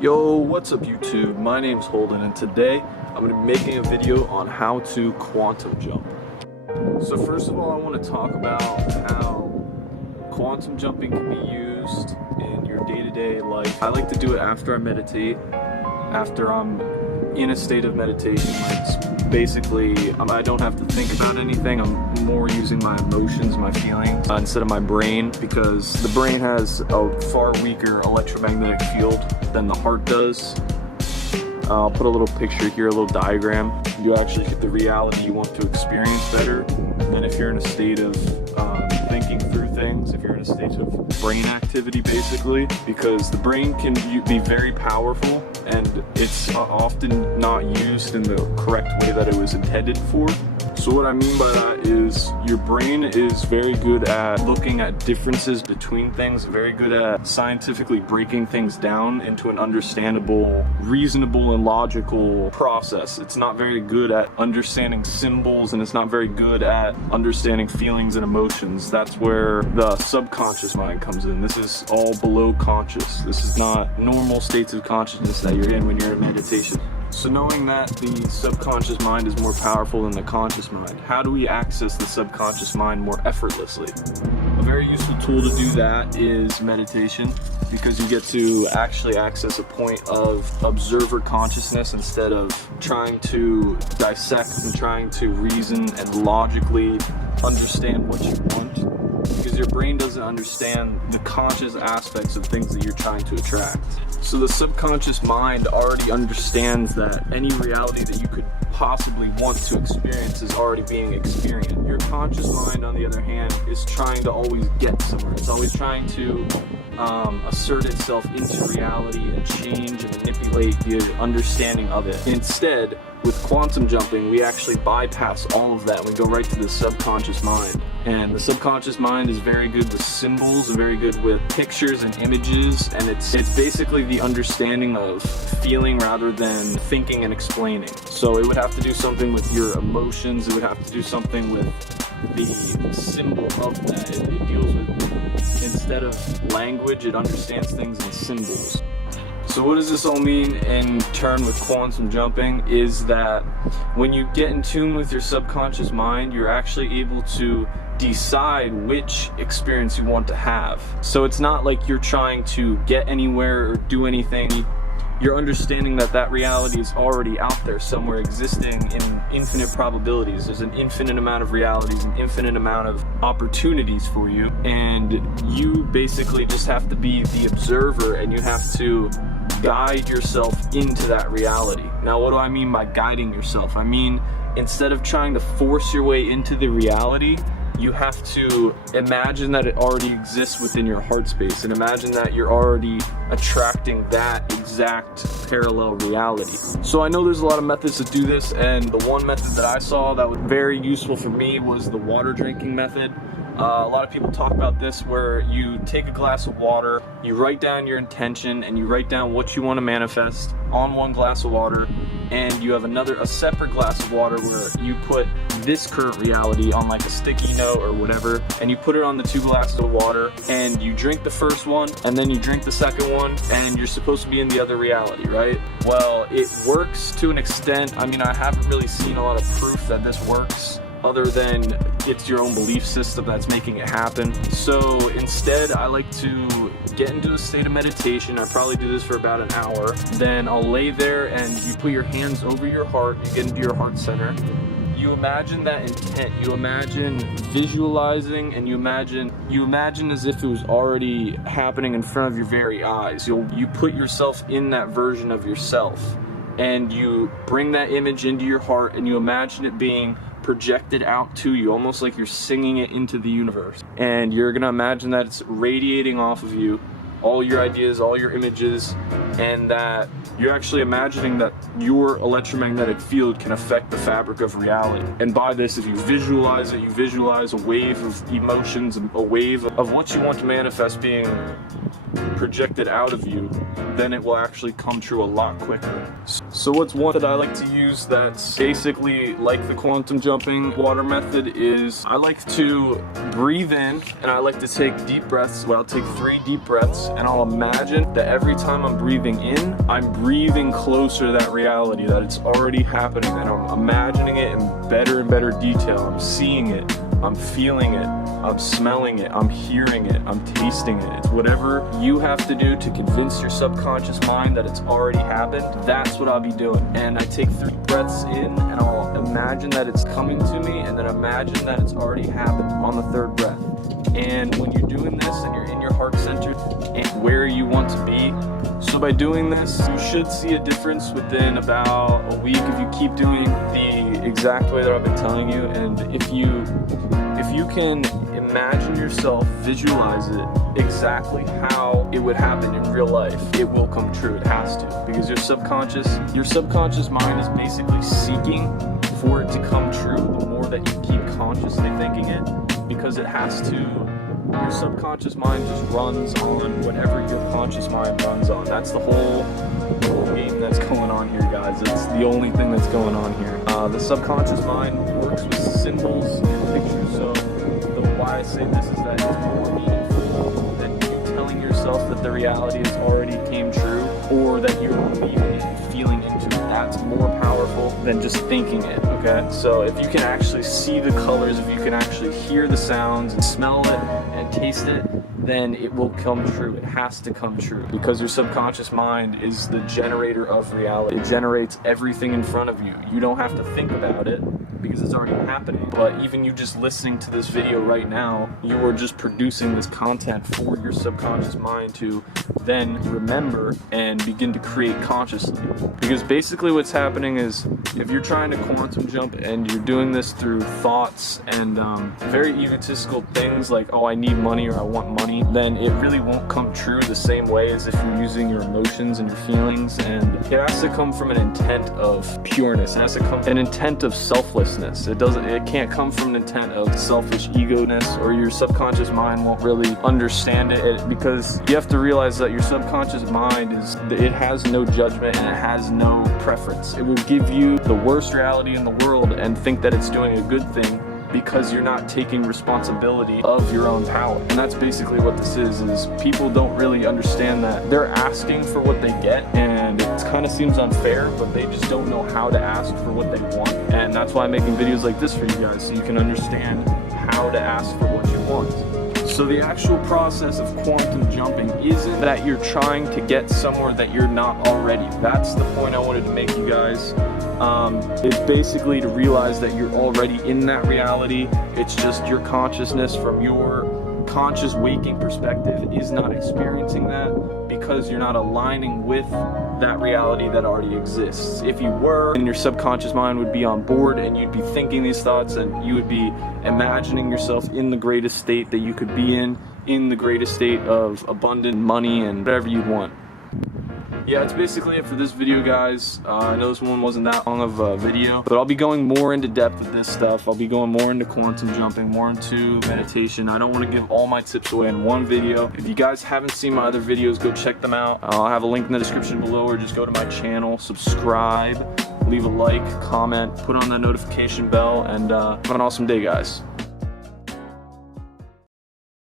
Yo, what's up YouTube? My name's Holden and today I'm going to be making a video on how to quantum jump. So first of all, I want to talk about how quantum jumping can be used in your day-to-day life. I like to do it after I meditate, after I'm in a state of meditation. Like basically, I don't have to think about anything. I'm more using my emotions, my feelings, instead of my brain, because the brain has a far weaker electromagnetic field than the heart does. I'll put a little picture here, a little diagram. You actually get the reality you want to experience better than if you're in a state of thinking through things, if you're in a state of brain activity basically, because the brain can be very powerful and it's often not used in the correct way that it was intended for. So what I mean by that is your brain is very good at looking at differences between things, very good at scientifically breaking things down into an understandable, reasonable, and logical process. It's not very good at understanding symbols, and it's not very good at understanding feelings and emotions. That's where the subconscious mind comes in. This is all below conscious. This is not normal states of consciousness that you're in when you're in meditation. So knowing that the subconscious mind is more powerful than the conscious mind, how do we access the subconscious mind more effortlessly? A very useful tool to do that is meditation, because you get to actually access a point of observer consciousness instead of trying to dissect and trying to reason and logically understand what you want, because your brain doesn't understand the conscious aspects of things that you're trying to attract. So the subconscious mind already understands that any reality that you could possibly want to experience is already being experienced. Your conscious mind, on the other hand, is trying to always get somewhere. It's always trying to assert itself into reality and change and manipulate the understanding of it. Instead, with quantum jumping, we actually bypass all of that. We go right to the subconscious mind. And the subconscious mind is very good with symbols, very good with pictures and images, and it's basically the understanding of feeling rather than thinking and explaining. So it would have to do something with your emotions, it would have to do something with the symbol of that. It deals with, instead of language, it understands things in symbols. So what does this all mean in turn with quantum jumping is that when you get in tune with your subconscious mind, you're actually able to decide which experience you want to have. So it's not like you're trying to get anywhere or do anything. You're understanding that that reality is already out there somewhere, existing in infinite probabilities. There's an infinite amount of realities, an infinite amount of opportunities for you, and you basically just have to be the observer, and you have to guide yourself into that reality. Now, what do I mean by guiding yourself? I mean, instead of trying to force your way into the reality, you have to imagine that it already exists within your heart space, and imagine that you're already attracting that exact parallel reality. So I know there's a lot of methods to do this, and the one method that I saw that was very useful for me was the water drinking method. A lot of people talk about this, where you take a glass of water, you write down your intention, and you write down what you want to manifest on one glass of water, and you have a separate glass of water where you put this current reality on like a sticky note or whatever, and you put it on the 2 glasses of water, and you drink the first one, and then you drink the second one, and you're supposed to be in the other reality, right? Well, it works to an extent. I mean, I haven't really seen a lot of proof that this works, other than it's your own belief system that's making it happen. So instead, I like to get into a state of meditation. I probably do this for about an hour. Then I'll lay there, and you put your hands over your heart, you get into your heart center. You imagine that intent, you imagine visualizing, and you imagine as if it was already happening in front of your very eyes. You put yourself in that version of yourself, and you bring that image into your heart, and you imagine it being projected out to you, almost like you're singing it into the universe. And you're gonna imagine that it's radiating off of you, all your ideas, all your images, and that you're actually imagining that your electromagnetic field can affect the fabric of reality. And by this, if you visualize it, you visualize a wave of emotions, a wave of what you want to manifest being projected out of you, then it will actually come true a lot quicker. So what's one that I like to use that's basically like the quantum jumping water method is I like to breathe in and I like to take deep breaths. Well, I'll take 3 deep breaths and I'll imagine that every time I'm breathing in, I'm breathing closer to that reality, that it's already happening, and I'm imagining it in better and better detail. I'm seeing it, I'm feeling it, I'm smelling it, I'm hearing it, I'm tasting it. It's whatever you have to do to convince your subconscious mind that it's already happened. That's what I'll be doing. And I take 3 breaths in and I'll imagine that it's coming to me, and then imagine that it's already happened on the 3rd breath. And when you're doing this and you're in your heart center and where you want to be, so by doing this, you should see a difference within about a week if you keep doing the exact way that I've been telling you. And if you can imagine yourself, visualize it exactly how it would happen in real life, it will come true. It has to, because your subconscious mind is basically seeking for it to come true the more that you keep consciously thinking it, because it has to. Your subconscious mind just runs on whatever your conscious mind runs on. That's the whole game that's going on here, guys. It's the only thing that's going on here. The subconscious mind works with symbols and pictures, so why I say this is that it's more meaningful than you telling yourself that the reality has already came true, or that you're believing it and feeling into it. That's more powerful than just thinking it, okay? So if you can actually see the colors, if you can actually hear the sounds and smell it and taste it, then it will come true. It has to come true, because your subconscious mind is the generator of reality. It generates everything in front of you. You don't have to think about it because it's already happening. But even you just listening to this video right now, you are just producing this content for your subconscious mind to then remember and begin to create consciously. Because basically what's happening is, if you're trying to quantum jump and you're doing this through thoughts and very egotistical things like, oh, I need money or I want money, then it really won't come true the same way as if you're using your emotions and your feelings. And it has to come from an intent of pureness. It has to come from an intent of selflessness. It can't come from an intent of selfish ego-ness, or your subconscious mind won't really understand it, because you have to realize that your subconscious mind it has no judgment and it has no preference. It will give you the worst reality in the world and think that it's doing a good thing, because you're not taking responsibility of your own power. And that's basically what this is people don't really understand that they're asking for what they get, and it kind of seems unfair, but they just don't know how to ask for what they want. And that's why I'm making videos like this for you guys, so you can understand how to ask for what you want. So the actual process of quantum jumping isn't that you're trying to get somewhere that you're not already. That's the point I wanted to make, you guys. It's basically to realize that you're already in that reality. It's just your consciousness from your conscious waking perspective is not experiencing that, because you're not aligning with that reality that already exists. If you were, then your subconscious mind would be on board and you'd be thinking these thoughts, and you would be imagining yourself in the greatest state that you could be in the greatest state of abundant money and whatever you want. Yeah, that's basically it for this video, guys. I know this one wasn't that long of a video, but I'll be going more into depth with this stuff. I'll be going more into quantum jumping, more into meditation. I don't want to give all my tips away in one video. If you guys haven't seen my other videos, go check them out. I'll have a link in the description below, or just go to my channel, subscribe, leave a like, comment, put on that notification bell, and have an awesome day, guys.